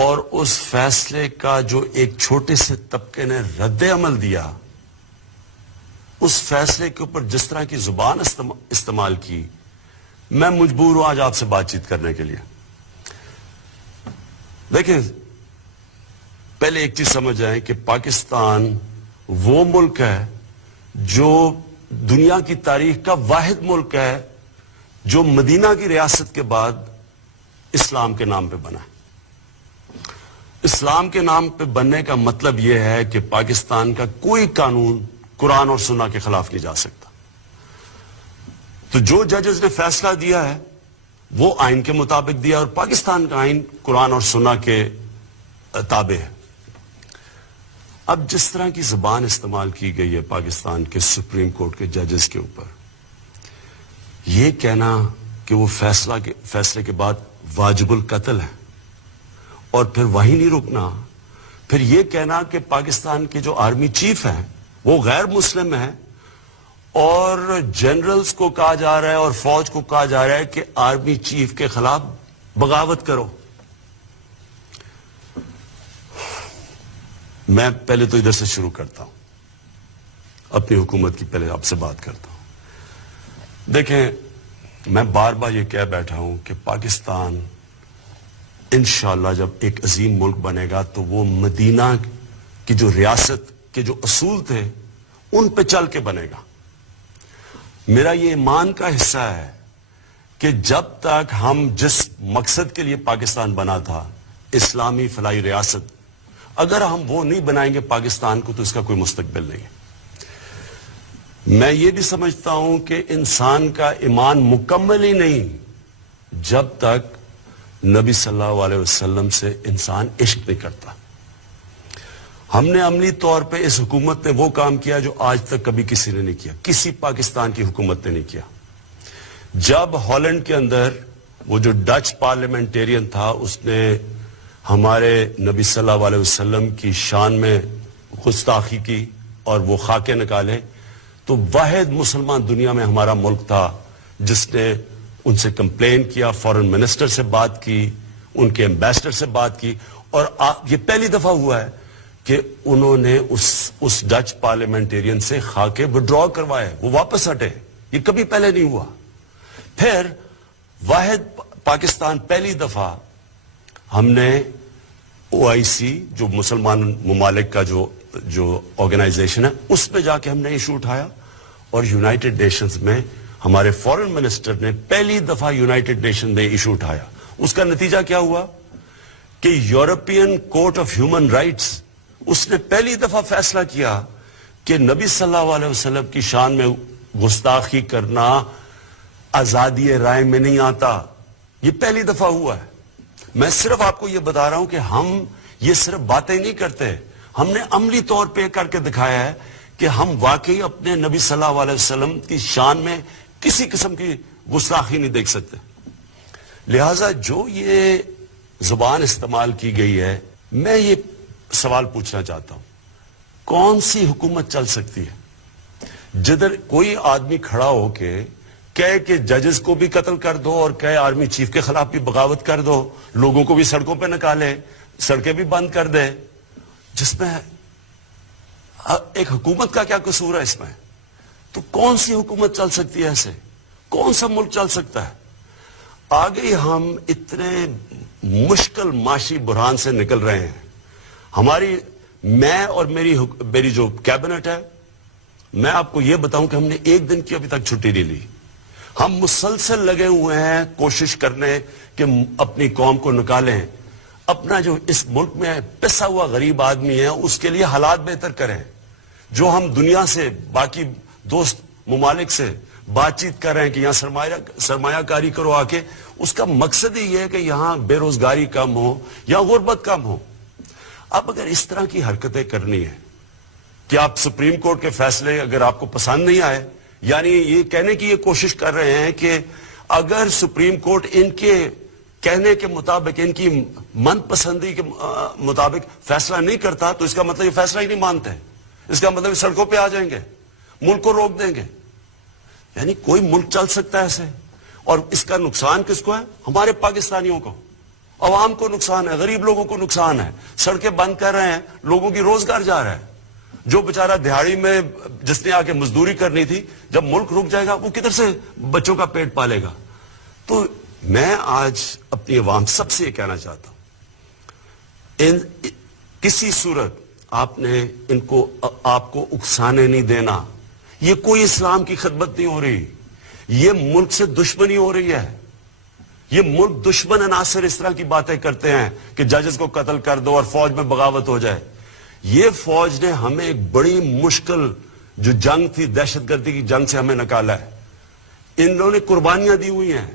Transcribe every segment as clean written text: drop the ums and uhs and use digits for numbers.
اور اس فیصلے کا جو ایک چھوٹے سے طبقے نے رد عمل دیا، اس فیصلے کے اوپر جس طرح کی زبان استعمال کی، میں مجبور ہوں آج آپ سے بات چیت کرنے کے لیے۔ دیکھیں، پہلے ایک چیز سمجھ آئے کہ پاکستان وہ ملک ہے جو دنیا کی تاریخ کا واحد ملک ہے جو مدینہ کی ریاست کے بعد اسلام کے نام پہ بنا ہے۔ اسلام کے نام پہ بننے کا مطلب یہ ہے کہ پاکستان کا کوئی قانون قرآن اور سنہ کے خلاف نہیں جا سکتا۔ تو جو ججز نے فیصلہ دیا ہے وہ آئین کے مطابق دیا، اور پاکستان کا آئین قرآن اور سنہ کے تابع ہے۔ اب جس طرح کی زبان استعمال کی گئی ہے پاکستان کے سپریم کورٹ کے ججز کے اوپر، یہ کہنا کہ وہ فیصلے کے بعد واجب القتل ہے، اور پھر وہیں نہیں رکنا، پھر یہ کہنا کہ پاکستان کے جو آرمی چیف ہیں وہ غیر مسلم ہیں، اور جنرلز کو کہا جا رہا ہے اور فوج کو کہا جا رہا ہے کہ آرمی چیف کے خلاف بغاوت کرو۔ میں پہلے تو ادھر سے شروع کرتا ہوں، اپنی حکومت کی پہلے آپ سے بات کرتا ہوں۔ دیکھیں، میں بار بار یہ کہہ بیٹھا ہوں کہ پاکستان انشاءاللہ جب ایک عظیم ملک بنے گا تو وہ مدینہ کی جو ریاست کے جو اصول تھے ان پہ چل کے بنے گا۔ میرا یہ ایمان کا حصہ ہے کہ جب تک ہم جس مقصد کے لیے پاکستان بنا تھا، اسلامی فلاحی ریاست، اگر ہم وہ نہیں بنائیں گے پاکستان کو تو اس کا کوئی مستقبل نہیں ہے۔ میں یہ بھی سمجھتا ہوں کہ انسان کا ایمان مکمل ہی نہیں جب تک نبی صلی اللہ علیہ وسلم سے انسان عشق نہیں کرتا۔ ہم نے عملی طور پہ اس حکومت نے وہ کام کیا جو آج تک کبھی کسی نے نہیں کیا، کسی پاکستان کی حکومت نے نہیں کیا۔ جب ہالینڈ کے اندر وہ جو ڈچ پارلیمنٹیرین تھا، اس نے ہمارے نبی صلی اللہ علیہ وسلم کی شان میں گستاخی کی اور وہ خاکے نکالے، تو واحد مسلمان دنیا میں ہمارا ملک تھا جس نے ان سے کمپلین کیا، فارن منسٹر سے بات کی، ان کے ایمبیسڈر سے بات کی، اور یہ پہلی دفعہ ہوا ہے کہ انہوں نے اس ڈچ پارلیمنٹیرین سے خاکے وڈرا کروائے، وہ واپس ہٹے۔ یہ کبھی پہلے نہیں ہوا۔ پھر واحد پاکستان پہلی دفعہ ہم نے OIC جو مسلمان ممالک کا جو آرگنائزیشن ہے، اس پہ جا کے ہم نے ایشو اٹھایا، اور یونائٹڈ نیشنز میں ہمارے فارن منسٹر نے پہلی دفعہ یونائٹڈ نیشن میں ایشو اٹھایا۔ اس کا نتیجہ کیا ہوا کہ European court of human rights اس نے پہلی دفعہ فیصلہ کیا کہ نبی صلی اللہ علیہ وسلم کی شان میں گستاخی کرنا آزادی رائے میں نہیں آتا۔ یہ پہلی دفعہ ہوا ہے۔ میں صرف آپ کو یہ بتا رہا ہوں کہ ہم یہ صرف باتیں نہیں کرتے، ہم نے عملی طور پہ کر کے دکھایا ہے کہ ہم واقعی اپنے نبی صلی اللہ علیہ وسلم کی شان میں کسی قسم کی گستاخی نہیں دیکھ سکتے۔ لہٰذا جو یہ زبان استعمال کی گئی ہے، میں یہ سوال پوچھنا چاہتا ہوں، کون سی حکومت چل سکتی ہے جدھر کوئی آدمی کھڑا ہو کے کہے کہ ججز کو بھی قتل کر دو اور کہے آرمی چیف کے خلاف بھی بغاوت کر دو، لوگوں کو بھی سڑکوں پہ نکالے، سڑکیں بھی بند کر دے، جس میں ایک حکومت کا کیا قصور ہے اس میں؟ تو کون سی حکومت چل سکتی ہے ایسے؟ کون سا ملک چل سکتا ہے؟ آگے ہم اتنے مشکل معاشی بحران سے نکل رہے ہیں۔ میں اور میری جو کیبنٹ ہے، میں آپ کو یہ بتاؤں کہ ہم نے ایک دن کی ابھی تک چھٹی نہیں لی۔ ہم مسلسل لگے ہوئے ہیں کوشش کرنے کہ اپنی قوم کو نکالیں، اپنا جو اس ملک میں پسا ہوا غریب آدمی ہے اس کے لیے حالات بہتر کریں۔ جو ہم دنیا سے، باقی دوست ممالک سے بات چیت کر رہے ہیں کہ یہاں سرمایہ کاری کرو آ کے، اس کا مقصد ہی یہ ہے کہ یہاں بے روزگاری کم ہو یا غربت کم ہو۔ اب اگر اس طرح کی حرکتیں کرنی ہے کہ آپ سپریم کورٹ کے فیصلے اگر آپ کو پسند نہیں آئے، یعنی یہ کہنے کی یہ کوشش کر رہے ہیں کہ اگر سپریم کورٹ ان کے کہنے کے مطابق، ان کی من پسندی کے مطابق فیصلہ نہیں کرتا تو اس کا مطلب یہ فیصلہ ہی نہیں مانتے، اس کا مطلب سڑکوں پہ آ جائیں گے، ملک کو روک دیں گے۔ یعنی کوئی ملک چل سکتا ہے ایسے؟ اور اس کا نقصان کس کو ہے؟ ہمارے پاکستانیوں کو، عوام کو نقصان ہے، غریب لوگوں کو نقصان ہے. سڑکیں بند کر رہے ہیں، لوگوں کی روزگار جا رہا ہے. جو بیچارہ دیہڑی میں جس نے آ کے مزدوری کرنی تھی، جب ملک رک جائے گا وہ کدھر سے بچوں کا پیٹ پالے گا؟ تو میں آج اپنی عوام سب سے یہ کہنا چاہتا ہوں، کسی صورت آپ نے آپ کو اکسانے نہیں دینا. یہ کوئی اسلام کی خدمت نہیں ہو رہی، یہ ملک سے دشمنی ہو رہی ہے. یہ ملک دشمن عناصر اس طرح کی باتیں کرتے ہیں کہ ججز کو قتل کر دو اور فوج میں بغاوت ہو جائے. یہ فوج نے ہمیں ایک بڑی مشکل جو جنگ تھی، دہشت گردی کی جنگ سے ہمیں نکالا ہے. ان لوگوں نے قربانیاں دی ہوئی ہیں.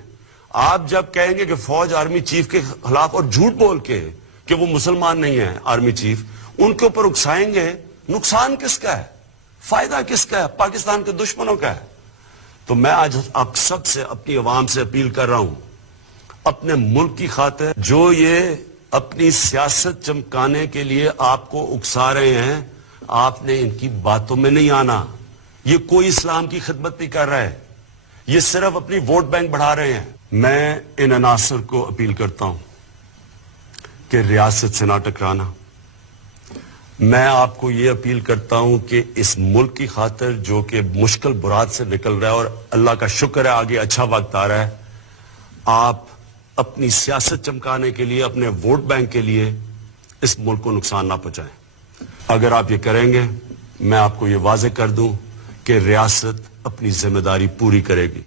آپ جب کہیں گے کہ فوج آرمی چیف کے خلاف، اور جھوٹ بول کے کہ وہ مسلمان نہیں ہیں آرمی چیف، ان کے اوپر اکسائیں گے، نقصان کس کا ہے؟ فائدہ کس کا ہے؟ پاکستان کے دشمنوں کا ہے. تو میں آج آپ سب سے، اپنی عوام سے اپیل کر رہا ہوں، اپنے ملک کی خاطر جو یہ اپنی سیاست چمکانے کے لیے آپ کو اکسا رہے ہیں، آپ نے ان کی باتوں میں نہیں آنا. یہ کوئی اسلام کی خدمت نہیں کر رہا ہے، یہ صرف اپنی ووٹ بینک بڑھا رہے ہیں. میں ان عناصر کو اپیل کرتا ہوں کہ ریاست سے نہ ٹکرانا. میں آپ کو یہ اپیل کرتا ہوں کہ اس ملک کی خاطر جو کہ مشکل برات سے نکل رہا ہے، اور اللہ کا شکر ہے آگے اچھا وقت آ رہا ہے، آپ اپنی سیاست چمکانے کے لیے، اپنے ووٹ بینک کے لیے اس ملک کو نقصان نہ پہنچائیں. اگر آپ یہ کریں گے، میں آپ کو یہ واضح کر دوں کہ ریاست اپنی ذمہ داری پوری کرے گی.